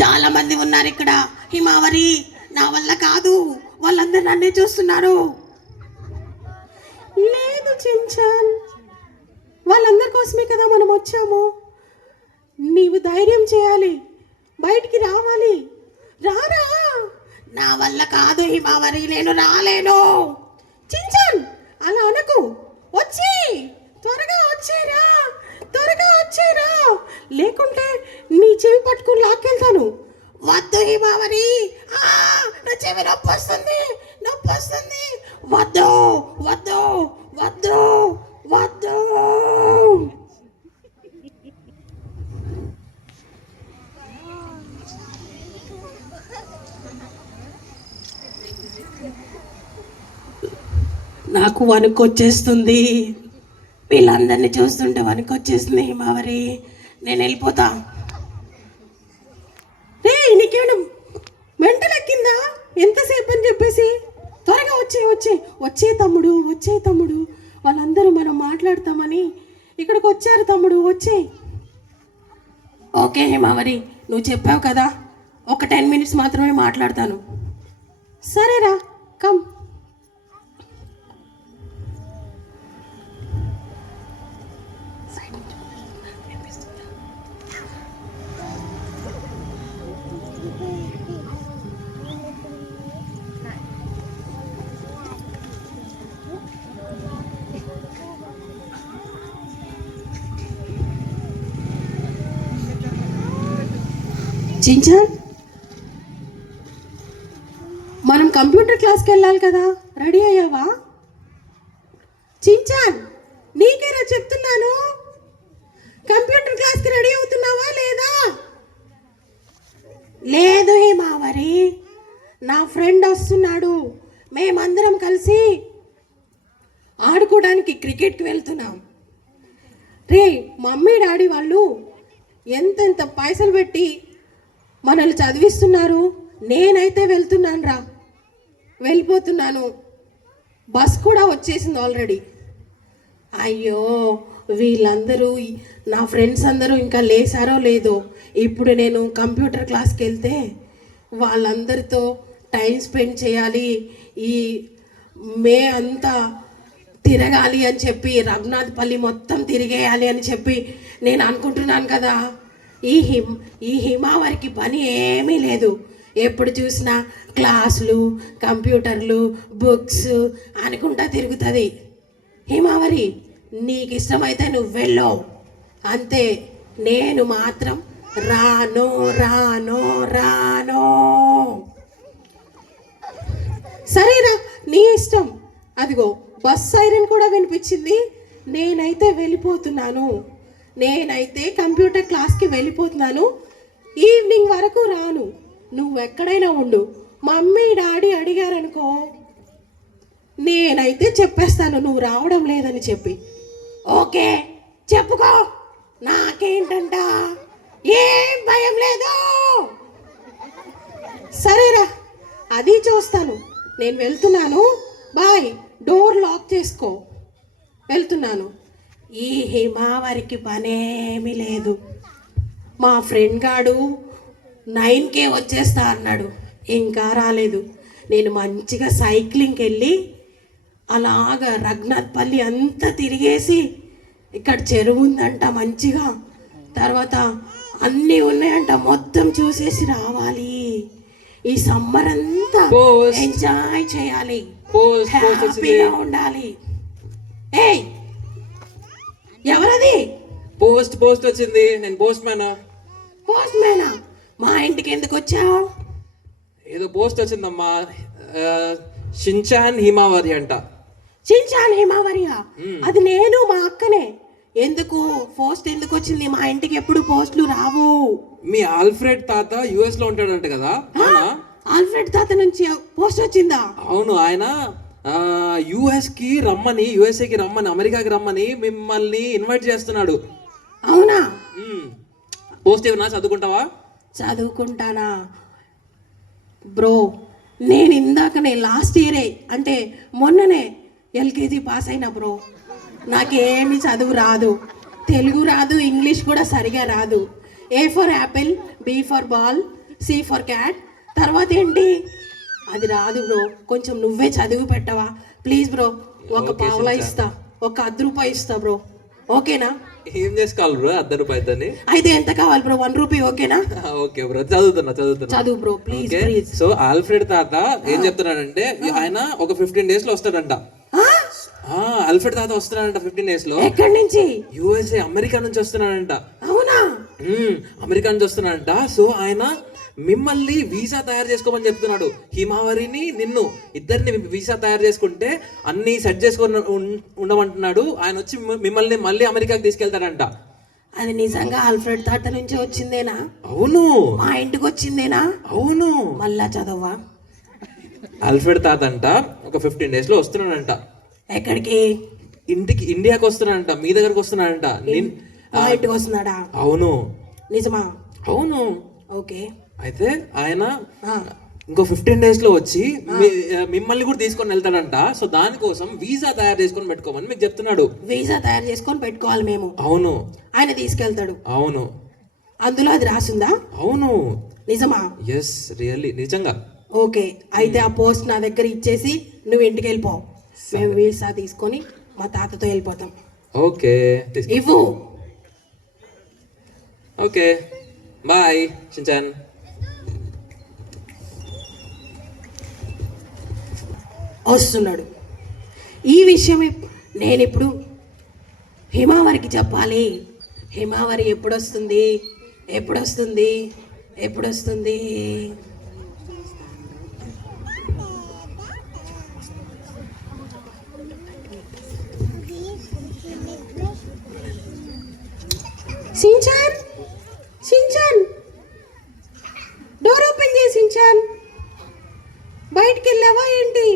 చాలా మంది ఉన్నారు ఇక్కడ. హిమావరి, నా వల్ల కాదు, వాళ్ళందరూ నన్నే చూస్తున్నారు. లేదు చించాన్, వాళ్ళందరి కోసమే కదా మనం వచ్చాము. నీవు ధైర్యం చేయాలి, బయటికి రావాలి. రారా. నా వల్ల కాదు హిమావరి, నేను రాలేను. చించాన్ అలా అనకు, వచ్చి త్వరగా వచ్చేరా, త్వరగా వచ్చేరా, లేకుంటే నీ చెవి పట్టుకుని లాక్కెళ్తాను. వద్దు హిమావరి, నా చెవి నొప్పి వస్తుంది, నొప్పి వస్తుంది. వద్దు వద్దు వద్దు వద్దు. నాకు వణుకొచ్చేస్తుంది, వీళ్ళందరినీ చూస్తుంటే వణుకొచ్చేస్తుంది. హిమావరి, నేను వెళ్ళిపోతా. రే, నీకేమైనా మెంటల్ ఎక్కిందా? ఎంతసేపు అని చెప్పేసి త్వరగా వచ్చే తమ్ముడు, వచ్చే తమ్ముడు. వాళ్ళందరూ మనం మాట్లాడతామని ఇక్కడికి వచ్చారు తమ్ముడు, వచ్చే. ఓకే హిమావరి, నువ్వు చెప్పావు కదా, ఒక 10 minutes మాత్రమే మాట్లాడతాను. సరేరా, కమ్. చించాన్, మనం కంప్యూటర్ క్లాస్కి వెళ్ళాలి కదా, రెడీ అయ్యావా? చించాన్, నీకేనా చెప్తున్నాను, కంప్యూటర్ క్లాస్కి రెడీ అవుతున్నావా లేదా? లేదు హిమావరి, నా ఫ్రెండ్ వస్తున్నాడు, మేమందరం కలిసి ఆడుకోవడానికి క్రికెట్కి వెళ్తున్నాం. రే, మమ్మీ డాడీ వాళ్ళు ఎంతెంత పైసలు పెట్టి మనల్ని చదివిస్తున్నారు. నేనైతే వెళ్ళిపోతున్నాను. బస్ కూడా వచ్చేసింది ఆల్రెడీ. అయ్యో, వీళ్ళందరూ, నా ఫ్రెండ్స్ అందరూ ఇంకా లేసారో లేదో. ఇప్పుడు నేను కంప్యూటర్ క్లాస్కి వెళ్తే వాళ్ళందరితో టైం స్పెండ్ చేయాలి, ఈ మే అంతా తిరగాలి అని చెప్పి, రఘునాథపల్లి మొత్తం తిరిగేయాలి అని చెప్పి నేను అనుకుంటున్నాను కదా. ఈ హిమావరికి పని ఏమీ లేదు. ఎప్పుడు చూసినా క్లాసులు, కంప్యూటర్లు, బుక్స్ అనుకుంటా తిరుగుతుంది. హిమావరి, నీకు ఇష్టమైతే నువ్వు వెళ్ళు అంతే. నేను మాత్రం రాను రాను రాను. సరేరా, నీ ఇష్టం. అదిగో బస్ సైరన్ కూడా వినిపించింది. నేనైతే వెళ్ళిపోతున్నాను. నేనైతే కంప్యూటర్ క్లాస్కి వెళ్ళిపోతున్నాను. ఈవినింగ్ వరకు రాను. నువ్వు ఎక్కడైనా ఉండు. మమ్మీ డాడీ అడిగారనుకో, నేనైతే చెప్పేస్తాను నువ్వు రావడం లేదని చెప్పి. ఓకే, చెప్పుకో, నాకేంటంట, ఏం భయం లేదు. సరేరా, అది చూస్తాను. నేను వెళ్తున్నాను, బాయ్. డోర్ లాక్ చేసుకో. వెళ్తున్నాను. ఈ హిమావరికి పనేమీ లేదు. మా ఫ్రెండ్ గాడు 9కే వచ్చేస్తా అన్నాడు, ఇంకా రాలేదు. నేను మంచిగా సైక్లింగ్కి వెళ్ళి అలాగా రఘునాథపల్లి అంతా తిరిగేసి, ఇక్కడ చెరువు ఉందంట మంచిగా, తర్వాత అన్నీ ఉన్నాయంట, మొత్తం చూసేసి రావాలి. ఈ సమ్మర్ అంతా ఎంజాయ్ చేయాలి, హ్యాపీగా ఉండాలి. ఏయ్, ఎవరది? పోస్ట్ వచ్చింది. నేను పోస్ట్ మ్యానా? మా ఇంటికి ఎందుకు వచ్చావు? ఏదో పోస్ట్ వచ్చిందమ్మా, షించాన్ హిమావరి అంట. చించాన్ హిమావరియా? అది నేను, మా అక్కనే. ఎందుకు పోస్ట్ ఎందుకు వచ్చింది? మా ఇంటికి ఎప్పుడు పోస్టులు రావు. మీ ఆల్ఫ్రెడ్ తాత యుఎస్ లో ఉంటాడంట కదా? ఆల్ఫ్రెడ్ తాత నుంచి పోస్ట్ వచ్చిందా? అవును, ఆయన యుఎస్ఏకి రమ్మని, అమెరికాకి రమ్మని మిమ్మల్ని ఇన్వైట్ చేస్తున్నాడు. అవునా? పోస్ట్ ఏమన్నా చదువుకుంటావా? చదువుకుంటానా బ్రో? నేను లాస్ట్ ఇయరే, అంటే మొన్ననే ఎల్కేజీ పాస్ అయినా బ్రో. నాకేమి చదువు రాదు, తెలుగు రాదు, ఇంగ్లీష్ కూడా సరిగా రాదు. A for apple, B for ball, C for cat. తర్వాత ఏంటి? అది రాదు బ్రో, కొంచెం నువ్వే చదివి పెట్టవా ప్లీజ్ బ్రో. ఒక Okay, పావలా Shinchan. ఇస్తా, ఒక ₹10 ఇస్తా బ్రో, ఓకేనా? ఏం చేసుకోవాలి బ్రో ₹10 అయితే ఎంత కావాలి బ్రో? ₹1 ఓకేనా? ఓకే బ్రో, చదువుతున్నా చదువు bro please okay. Please. So Alfred తాత ఏం చెప్తున్నాడంటే ఆయన ఒక 15 days లో వస్తాడంట. ఆల్ఫ్రెడ్ తాత వస్తున్నాడంట 15 days లో. ఎక్కడి నుంచి? యుఎస్ఏ, అమెరికా నుంచి వస్తున్నాడంట. అవునా? అమెరికా నుంచి వస్తున్నాడంట. సో ఆయన మిమ్మల్ని వీసా తయారు చేసుకోమని చెప్తున్నాడు. హిమావరిని నిన్ను ఇద్దరిని వీసా తయారు చేసుకుంటే అన్ని సెట్ చేసుకొని ఉండమంటున్నాడు. ఆయన వచ్చి మిమ్మల్ని మళ్ళీ అమెరికాకి తీసుకెళ్తాడంట. అది నిజంగా ఆల్ఫ్రెడ్ తాత నుంచి వచ్చిందేనా? అవును. మా ఇంటికి వచ్చిందేనా? అవును. మళ్ళా చదవా? ఆల్ఫ్రెడ్ తాత అంట ఒక 15 days లో వస్తున్నాడంట. ఎక్కడికి? ఇండియాకి వస్తున్నాడంట, మీ దగ్గరకు వస్తున్నాడంట. మా ఇంటికి వస్తున్నాడా? అవును. నిజమా? అవును. ఓకే. అయితే ఆయన ఆ, ఇంకో 15 days లో వచ్చి మిమ్మల్ని కూడా తీసుకొని వెళ్తాడంట. సో దానికోసం వీసా తయారు చేసుకొని పెట్టుకోమని మీకు చెప్తున్నాడు. వీసా తయారు చేసుకొని పెట్టుకోవాలి మేము. అవును. ఆయన తీసుకెళ్తాడు. అవును. అందులో అది రాసుందా? అవును. నిజమా? ఎస్, రియల్లీ, నిజంగా. ఓకే. అయితే ఆ పోస్ట్ నా దగ్గర ఇచ్చేసి నువ్వు ఇంటికి వెళ్ళిపో. మేము వీసా తీసుకొని మా తాతతో వెళ్ళిపోతాం. ఓకే. ఇవ్వు. Okay, bye Shinchan. వస్తున్నాడు. ఈ విషయం నేను ఇప్పుడు హిమావరికి చెప్పాలి. హిమావరి ఎప్పుడొస్తుంది? ఎప్పుడొస్తుంది? ఎప్పుడొస్తుంది? సించాన్, సించాన్, డోర్ ఓపెన్ చేయి సించాన్. బయటికి వెళ్ళావా ఏంటి?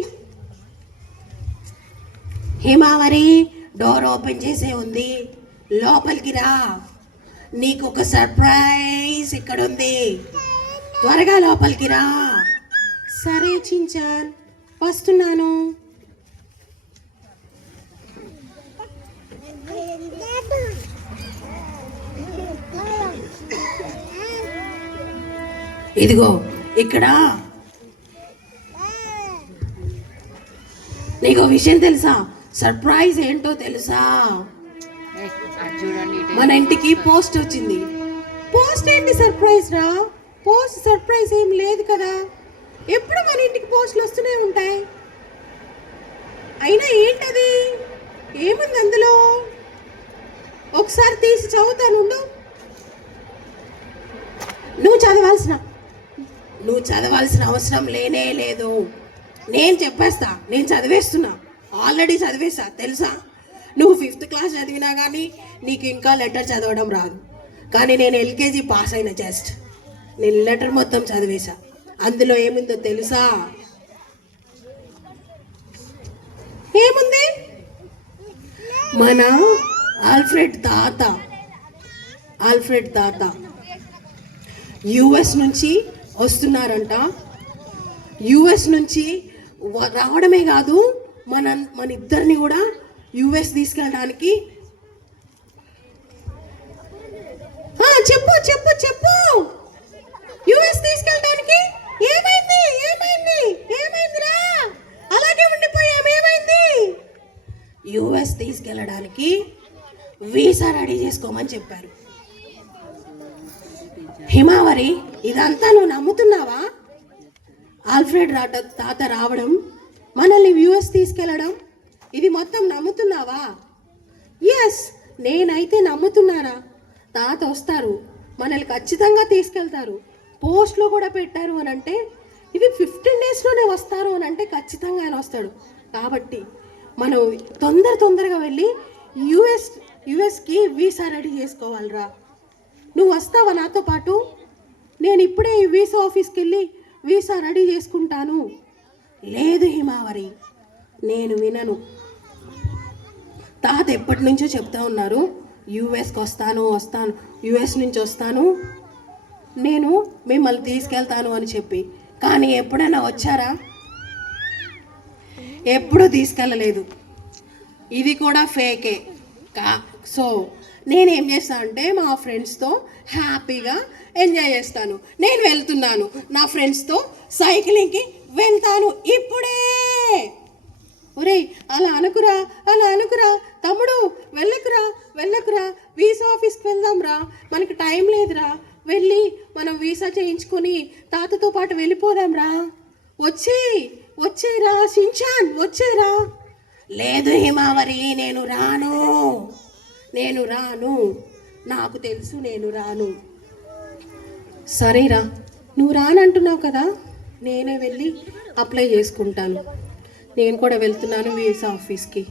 హిమావరి డోర్ ఓపెన్ చేసే ఉంది, లోపలికి రా. నీకు ఒక సర్ప్రైజ్ ఇక్కడ ఉంది, త్వరగా లోపలికి రా. సరే చించాన్, వస్తున్నాను. ఇదిగో ఇక్కడ నీకు విషయం తెలుసా? సర్ప్రైజ్ ఏంటో తెలుసా? మన ఇంటికి పోస్ట్ వచ్చింది. పోస్ట్ ఏంటి సర్ప్రైజ్ రా? పోస్ట్ సర్ప్రైజ్ ఏం లేదు కదా. ఎప్పుడు మన ఇంటికి పోస్టులు వస్తూనే ఉంటాయి. అయినా ఏంటది? ఏముంది అందులో? ఒకసారి తీసి చదువుతాను. నువ్వు చదవాల్సిన అవసరం లేనే లేదు. నేను చెప్పేస్తా, నేను చదివేస్తున్నా, ఆల్రెడీ చదివేస్తా తెలుసా. నువ్వు 5th class చదివినా కానీ నీకు ఇంకా లెటర్ చదవడం రాదు. కానీ నేను LKG పాస్ అయిన జస్ట్. నేను లెటర్ మొత్తం చదివేశా. అందులో ఏముందో తెలుసా? ఏముంది? మన ఆల్ఫ్రెడ్ తాత US నుంచి వస్తున్నారంట. US నుంచి రావడమే కాదు, మన ఇద్దరిని కూడా US తీసుకెళ్ళడానికి. చెప్పు చెప్పు చెప్పు. US తీసుకెళ్ళడానికి ఏమైందిరా? అలాగే ఉండిపోయాం. ఏమైంది? US తీసుకెళ్ళడానికి వీసా రెడీ చేసుకోమని చెప్పారు. హిమావరి, ఇదంతా నువ్వు నమ్ముతున్నావా? ఆల్ఫ్రెడ్ తాత రావడం, మనల్ని US తీసుకెళ్ళడం, ఇది మొత్తం నమ్ముతున్నావా? ఎస్, నేనైతే నమ్ముతున్నారా. తాత వస్తారు, మనల్ని ఖచ్చితంగా తీసుకెళ్తారు. పోస్ట్లో కూడా పెట్టారు అని అంటే ఇది 15 daysలోనే వస్తారు అని అంటే ఖచ్చితంగా ఆయన వస్తాడు. కాబట్టి మనం తొందరగా వెళ్ళి యుఎస్కి వీసా రెడీ చేసుకోవాలిరా. నువ్వు వస్తావా నాతో పాటు? నేను ఇప్పుడే ఈ వీసా ఆఫీస్కి వెళ్ళి వీసా రెడీ చేసుకుంటాను. లేదు హిమావరి, నేను వినను. తాత ఎప్పటి నుంచో చెప్తా ఉన్నారు, యుఎస్కి వస్తాను, యుఎస్ నుంచి వస్తాను, నేను మిమ్మల్ని తీసుకెళ్తాను అని చెప్పి. కానీ ఎప్పుడైనా వచ్చారా? ఎప్పుడూ తీసుకెళ్ళలేదు. ఇది కూడా ఫేకే. సో నేనేం చేస్తాను అంటే మా ఫ్రెండ్స్తో హ్యాపీగా ఎంజాయ్ చేస్తాను. నేను వెళ్తున్నాను నా ఫ్రెండ్స్తో సైక్లింగ్కి వెళ్తాను ఇప్పుడే. ఒరేయ్ అలా అనుకురా, అలా అనుకురా తమ్ముడు, వెళ్ళకురా వెళ్ళకురా, వీసా ఆఫీస్కి వెళ్దాం రా, మనకి టైం లేదురా, వెళ్ళి మనం వీసా చేయించుకొని తాతతో పాటు వెళ్ళిపోదాం రా, వచ్చేరా షిన్చాన్ వచ్చేరా. లేదు హిమావరి, నేను రాను, నాకు తెలుసు నేను రాను. సరేరా, నువ్వు రానంటున్నావు కదా, నేనే వెళ్ళి అప్లై చేసుకుంటాను. నేను కూడా వెళ్తున్నాను వీసా ఆఫీస్కి.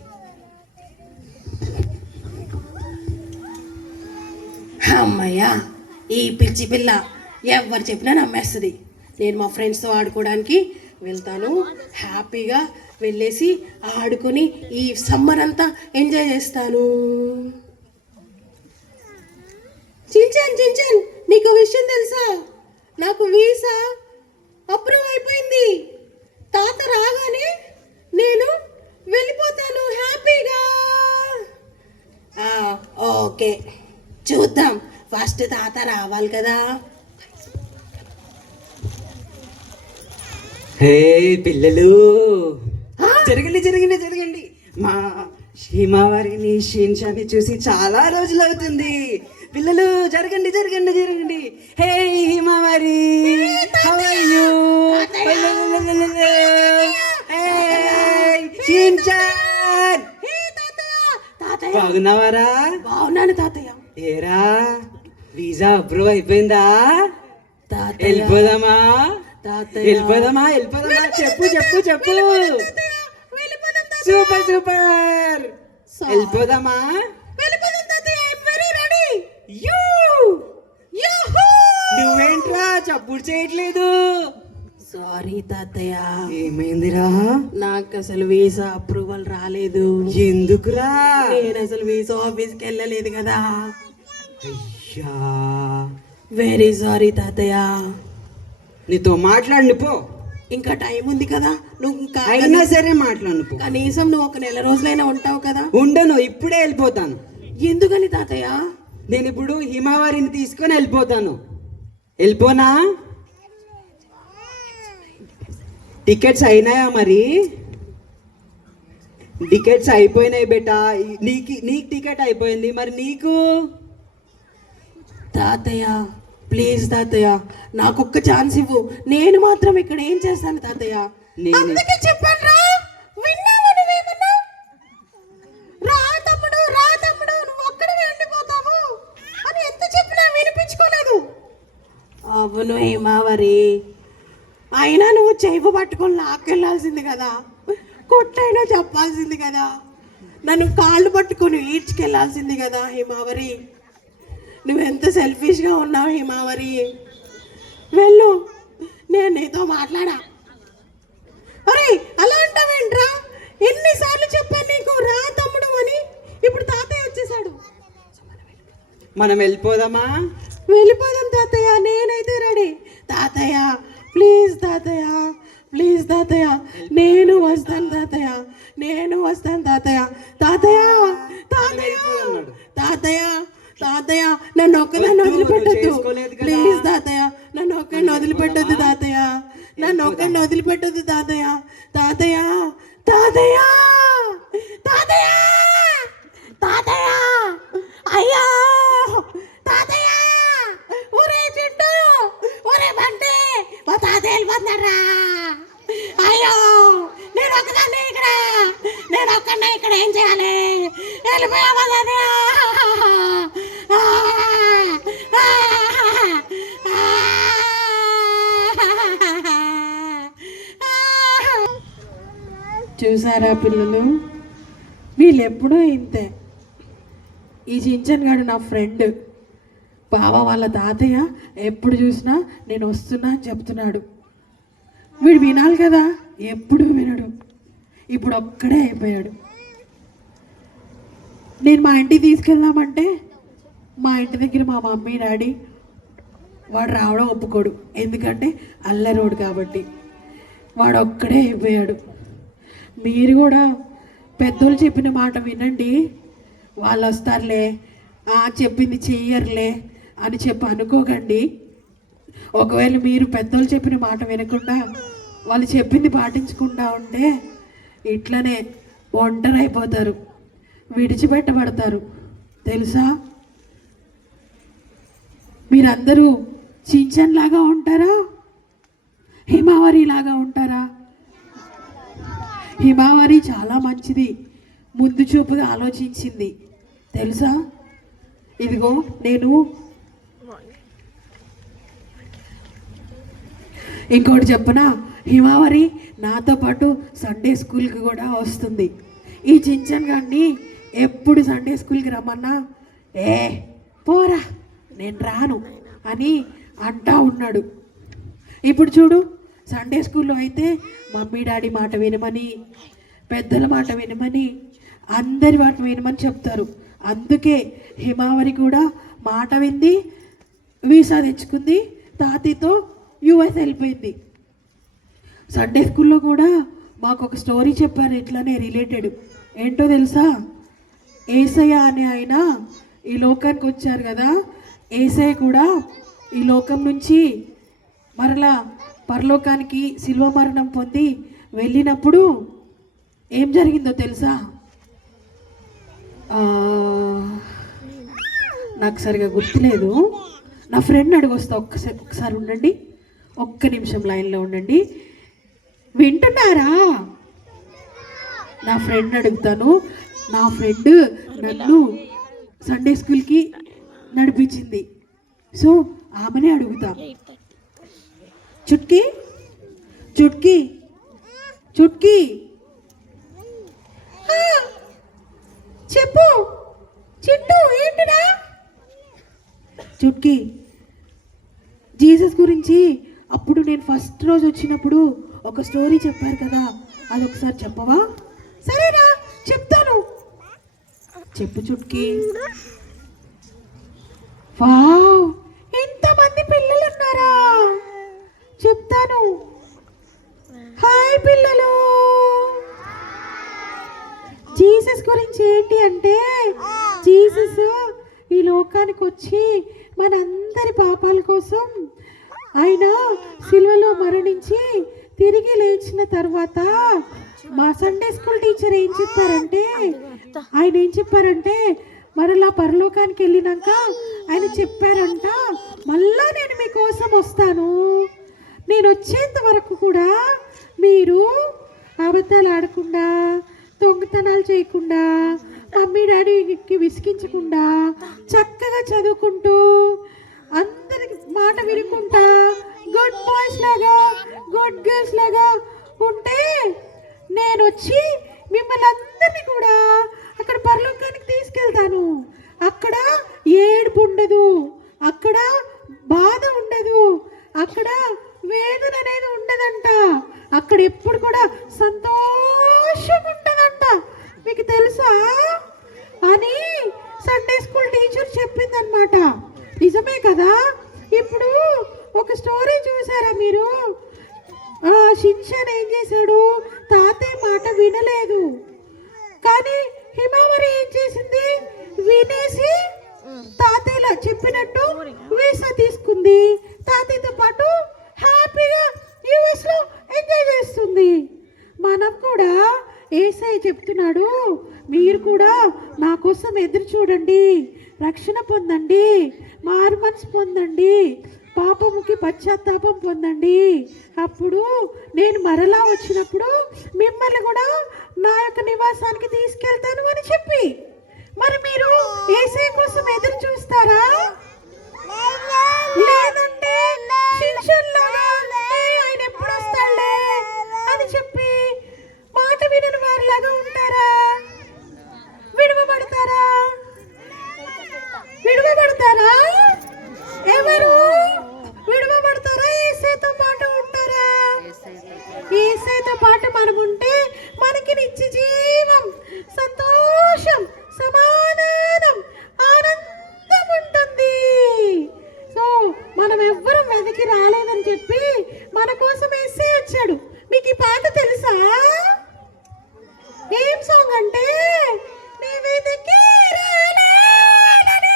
అమ్మయ్యా, ఈ పిచ్చి పిల్ల ఎవరు చెప్పినా నమ్మేస్తుంది. నేను మా ఫ్రెండ్స్తో ఆడుకోవడానికి వెళ్తాను, హ్యాపీగా వెళ్ళేసి ఆడుకొని ఈ సమ్మర్ అంతా ఎంజాయ్ చేస్తాను. చించాన్ నీకు విషయం తెలుసా, నాకు వీసా అప్రూవ్ అయిపోయింది. తాత రాగానే నేను వెళ్ళిపోతాను హ్యాపీగా. ఓకే చూద్దాం, ఫస్ట్ తాత రావాలి కదా. హే పిల్లలు, జరగండి. మా హిమావరిని షిన్చాన్ని చూసి చాలా రోజులు అవుతుంది. పిల్లలు జరగండి. హే హిమావరి, హౌ ఆర్ యు? షిన్చాన్, బాగున్నావారా? బాగున్నాను తాతయ్య. ఏరా వీసా అప్రూవ్ అయిపోయిందా? తాతయ్య వెళ్ళిపోదామా? తాతయ్య చెప్పు సూపర్ వెళ్ళిపోదామా? నువ్వేంట్రా చప్పుడు చేయట్లేదు? సారీ తాతయ్య. ఏమైందిరా? నాకు అసలు వీసా అప్రూవల్ రాలేదు. ఎందుకురా? నేను అసలు వీసా ఆఫీస్కి వెళ్ళలేదు కదా. అయ్యా, వెరీ సారీ తాతయ్య. నీతో మాట్లాడి పో. ఇంకా టైం ఉంది కదా, నువ్వు ఇంకా అయినా సరే మాట్లాడు పో. కనీసం నువ్వు ఒక నెల రోజులైనా ఉంటావు కదా. ఉండను, ఇప్పుడే వెళ్ళిపోతాను. ఎందుకని తాతయ్య? నేను ఇప్పుడు హిమావరిని తీసుకొని వెళ్ళిపోతాను. వెళ్ళిపోనా? టికెట్స్ అయినాయా మరి? టికెట్స్ అయిపోయినాయి బేటా. నీకు టికెట్ అయిపోయింది, మరి నీకు? తాతయ్య ప్లీజ్ తాతయ్య, నాకు ఒక్క ఛాన్స్ ఇవ్వు. నేను మాత్రం ఇక్కడ ఏం చేస్తాను తాతయ్య? అందుకే చెప్పాను రా, విన్నావా నువ్వేమన్నా? రా తమ్ముడు నువ్వు ఒక్కడే వెళ్ళిపోతావు అని ఎంత చెప్పినా వినిపించుకోలేదు. అవును హిమావరి, అయినా నువ్వు చెయ్యి పట్టుకొని లాక్కెళ్ళాల్సింది కదా, కొట్టైనా చెప్పాల్సింది కదా, నన్ను కాళ్ళు పట్టుకొని ఈడ్చుకెళ్ళాల్సింది కదా హిమావరి. నువ్వెంత సెల్ఫిష్గా ఉన్నావు హిమావరి. వెళ్ళు, నేను నీతో మాట్లాడా. అరే అలా అంటావేంట్రా? ఎన్నిసార్లు చెప్పాను నీకు రా తమ్ముడు అని. ఇప్పుడు తాతయ్య వచ్చేసాడు. మనం వెళ్ళిపోదామా? వెళ్ళిపోదాం తాతయ్య, నేనైతే రెడీ. తాతయ్య ప్లీజ్ తాతయ్య, నేను వస్తాను తాతయ్య నన్ను ఒక్కదాన్ని వదిలిపెట్టద్దు ప్లీజ్ తాతయ్య, నన్ను ఒక్కడిని వదిలిపెట్టద్దు తాతయ్య. అయ్యో తాతయ్య, ఒరే చింటూ, ఒరే బంటి, మా తాతయ్య వెళ్ళిపోతున్నారా? అయ్యో నేను ఒక్కదాన్ని ఇక్కడ ఏం చేయాలి? వెళ్ళిపోయావా తాతయ్య? చూసారా పిల్లలు, వీళ్ళు ఎప్పుడూ ఇంతే. ఈ చించన్ గాడు నా ఫ్రెండ్. బావ వాళ్ళ తాతయ్య ఎప్పుడు చూసినా నేను వస్తున్నా అని చెప్తున్నాడు. వీడు వినాలి కదా, ఎప్పుడు వినడు. ఇప్పుడు ఒక్కడే అయిపోయాడు. నేను మా ఇంటికి తీసుకెళ్దామంటే మా ఇంటి దగ్గర మా మమ్మీ డాడీ వాడు రావడం ఒప్పుకోడు, ఎందుకంటే అల్లరోడు కాబట్టి. వాడు ఒక్కడే అయిపోయాడు. మీరు కూడా పెద్దోళ్ళు చెప్పిన మాట వినండి, వాళ్ళు వస్తారులే, చెప్పింది చెయ్యర్లే అని చెప్పి అనుకోకండి. ఒకవేళ మీరు పెద్దోళ్ళు చెప్పిన మాట వినకుండా వాళ్ళు చెప్పింది పాటించకుండా ఉంటే ఇట్లనే ఒంటరి అయిపోతారు, విడిచిపెట్టబడతారు. తెలుసా? మీరందరూ చించన్ లాగా ఉంటారా, హిమావరి లాగా ఉంటారా? హిమావరి చాలా మంచిది, ముందు చూపుగా ఆలోచించింది. తెలుసా? ఇదిగో నేను ఇంకోటి చెప్పనా, హిమావరి నాతో పాటు సండే స్కూల్కి కూడా వస్తుంది. ఈ చించన్ గారిని ఎప్పుడు సండే స్కూల్కి రమ్మన్నా పోరా నేను రాను అని అంటా ఉన్నాడు. ఇప్పుడు చూడు, సండే స్కూల్లో అయితే మమ్మీ డాడీ మాట వినమని, పెద్దల మాట వినమని, అందరి మాట వినమని చెప్తారు. అందుకే హిమావరి కూడా మాట వింది, వీసా తెచ్చుకుంది, తాతయ్యతో యుఎస్ వెళ్ళిపోయింది. సండే స్కూల్లో కూడా మాకు ఒక స్టోరీ చెప్పారు ఇట్లానే రిలేటెడ్. ఏంటో తెలుసా? ఏసయ్య అనే ఆయన ఈ లోకానికి వచ్చారు కదా, ఏసయ్య కూడా ఈ లోకం నుంచి మరలా పరలోకానికి శిలువ మరణం పొంది వెళ్ళినప్పుడు ఏం జరిగిందో తెలుసా? నాకు సరిగా గుర్తులేదు. నా ఫ్రెండ్ అడిగొస్తా, ఒకసారి ఉండండి, ఒక్క నిమిషం లైన్లో ఉండండి. వింటున్నారా? నా ఫ్రెండ్ అడుగుతాను. నా ఫ్రెండ్ నన్ను సండే స్కూల్కి నడిపించింది, సో ఆమెనే అడుగుతా. చుట్కీ చుట్కీ చుట్కీ చెప్పు. చింటూ ఏంటిరా? చుట్కీ, జీసస్ గురించి అప్పుడు నేను ఫస్ట్ రోజు వచ్చినప్పుడు ఒక స్టోరీ చెప్పారు కదా, అదొకసారి చెప్పవా? సరేనా, చెప్తాను. చెప్పు చుట్కీ. వావ్, ఎంతమంది పిల్లలు ఉన్నారా? చెప్తాను. హాయ్ పిల్లలు. జీసస్ గురించి ఏంటి అంటే, జీసస్ ఈ లోకానికి వచ్చి మనందరి పాపాల కోసం ఆయన సిలువలో మరణించి తిరిగి లేచిన తర్వాత మా సండే స్కూల్ టీచర్ ఏం చెప్పారంటే మరలా పరలోకానికి వెళ్ళినాక ఆయన చెప్పారంట, మళ్ళా నేను మీకోసం వస్తాను, నేను వచ్చేంత వరకు కూడా మీరు అబద్ధాలు ఆడకుండా, దొంగతనాలు చేయకుండా, మమ్మీ డాడీకి విసిగించకుండా, చక్కగా చదువుకుంటూ, అందరికి మాట వినుకుంటా, గుడ్ బాయ్స్ లాగా, గుడ్ గర్ల్స్ లాగా ఉంటే నేను వచ్చి మిమ్మల్ని అందరినీ కూడా అక్కడ పరలోకానికి తీసుకెళ్తాను. అక్కడ ఏడుపు ఉండదు, అక్కడ బాధ ఉండదు, అక్కడ వేదన అనేది ఉండదంట, అక్కడ ఎప్పుడు కూడా సంతోషం ఉంటుందంట. మీకు తెలుసా అని సండే స్కూల్ టీచర్ చెప్పిందనమాట. నిజమే కదా? ఇప్పుడు ఒక స్టోరీ చూసారా మీరు? షిన్చాన్ ఏం చేశాడు? తాతయ్య మాట వినలేదు, కానీ హిమావరి ఏం చేసింది? వినేసి తాతయ్య చెప్పినట్టు వీసా తీసుకుంది, తాతయ్యతో పాటు హ్యాపీగా యుఎస్ లో ఎంజాయ్ చేస్తుంది. మనం కూడా యేసయ్య చెప్తున్నాడు, మీరు కూడా నా కోసం ఎదురు చూడండి, రక్షణ పొందండి, మారు మనసు పొందండి, పాపముకి పశ్చాత్తాపం పొందండి, అప్పుడు నేను మరలా వచ్చినప్పుడు మిమ్మల్ని కూడా నా యొక్క నివాసానికి తీసుకెళ్తాను అని చెప్పి. మరి మీరు యేసయ్య కోసం ఎదురు చూస్తారా? లేదంటే ఆయన ఎప్పుడు వస్తాడులే అని చెప్పి మాట వినని వారిలాగా ఉంటారా? విడువబడతారా? ఎవరు విడువబడతారా? యేసయ్యతో పాటు ఉంటారా? యేసయ్యతో పాటు మనం ఉంటే మనకి నిత్య జీవం, సంతోషం, సమాధానం, ఆనందం ఉంటుంది. సో మనం ఎవ్వరం వెతికి రాలేదని చెప్పి మన కోసం యేసయ్య వచ్చాడు. మీకు ఈ పాట తెలుసా? ఏం సాంగ్ అంటే, నీ వెతికి రాలేదని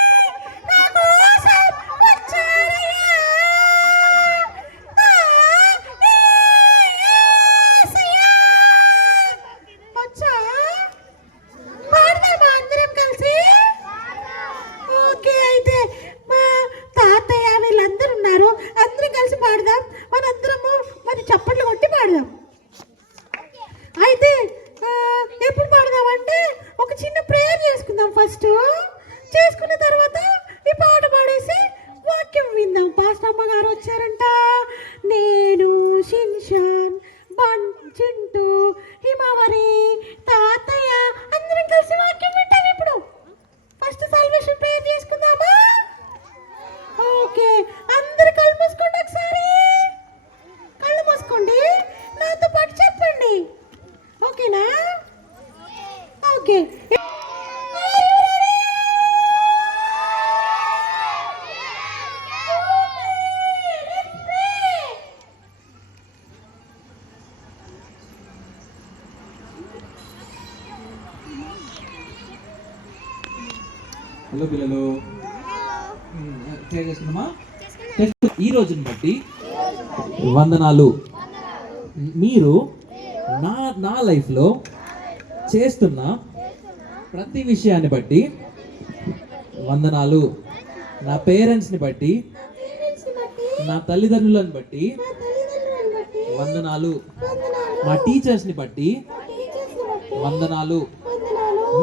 బామ్మ గారు వచ్చారంట. నేను షిన్షాన్, బన్, చింటూ, హిమవరి, తాతయ్య అందరం కలిసి వాక్యం వింటాం. ఇప్పుడు ఫస్ట్ సాల్వేషన్ ప్రేయర్ చేసుకుందామా? ఓకే, అందరు కళ్ళు మూసుకోండి. ఒకసారి కళ్ళు మూసుకోండి, నాతో పాటు చెప్పండి. ఓకేనా? ఓకే. హలో పిల్లలు, ప్రేయర్ చేసుకున్నామా? ఈ రోజుని బట్టి వందనాలు. మీరు నా లైఫ్లో చేస్తున్న ప్రతి విషయాన్ని బట్టి వందనాలు. నా పేరెంట్స్ని బట్టి, నా తల్లిదండ్రులను బట్టి వందనాలు. మా టీచర్స్ని బట్టి వందనాలు.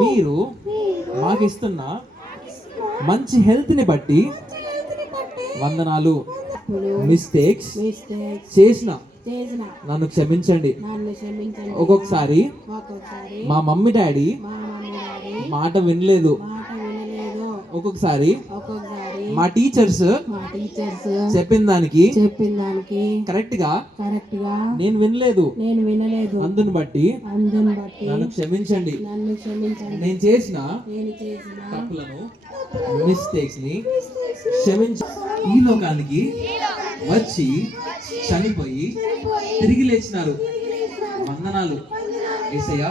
మీరు మాకు ఇస్తున్న మంచి హెల్త్ని బట్టి వందనాలు. మిస్టేక్స్ చేసిన నన్ను క్షమించండి. ఒక్కొక్కసారి మా మమ్మీ డాడీ మాట వినలేదు. ఒక్కొక్కసారి మా టీచర్స్ చెప్పిన దానికి కరెక్ట్ గా నేను వినలేదు. అందుని బట్టి నన్ను క్షమించండి. నేను చేసిన తప్పులను, మిస్టేక్స్ ని క్షమించ. ఈ లోకానికి వచ్చి చనిపోయి తిరిగి లేచినారు. వందనాలు యేసయ్య.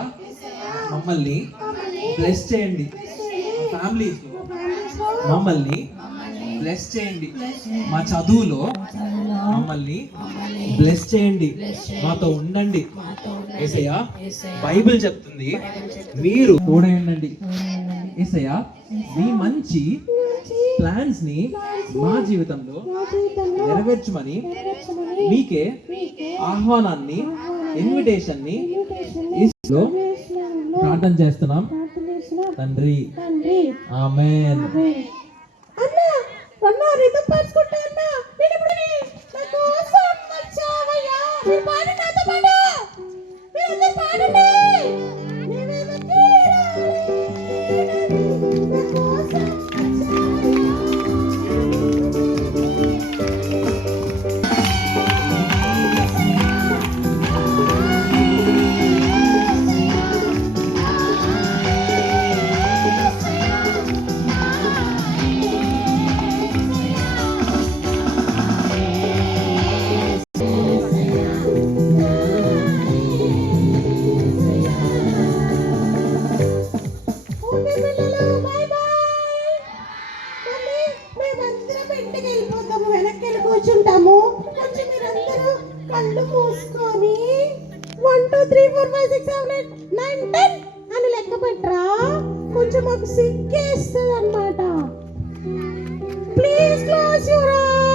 మమ్మల్ని బ్లెస్ చేయండి. ఫ్యామిలీస్ మమ్మల్ని బ్లెస్ చేయండి. మా చదువులో మమ్మల్ని బ్లెస్ చేయండి. మాతో ఉండండి యేసయ్య. బైబిల్ చెప్తుంది మీరు కూడా ఉండండి యేసయ్య. మీ మంచి ప్లాన్స్ ని మా జీవితంలో నెరవేర్చమని మీకే ఆహ్వానాన్ని, ఇన్విటేషన్ ని ప్రార్థన చేస్తున్నాం తండ్రి. ఆమేన్. కూర్చుంటాము. కొంచెం మీరందరూ కళ్ళు మూసుకొని 1 2 3 4 5 6 7 8 9 10 అని లెక్క పెట్టరా. కొంచెం మాకు సిగ్గేస్తుంది అన్నమాట. Please close your eyes.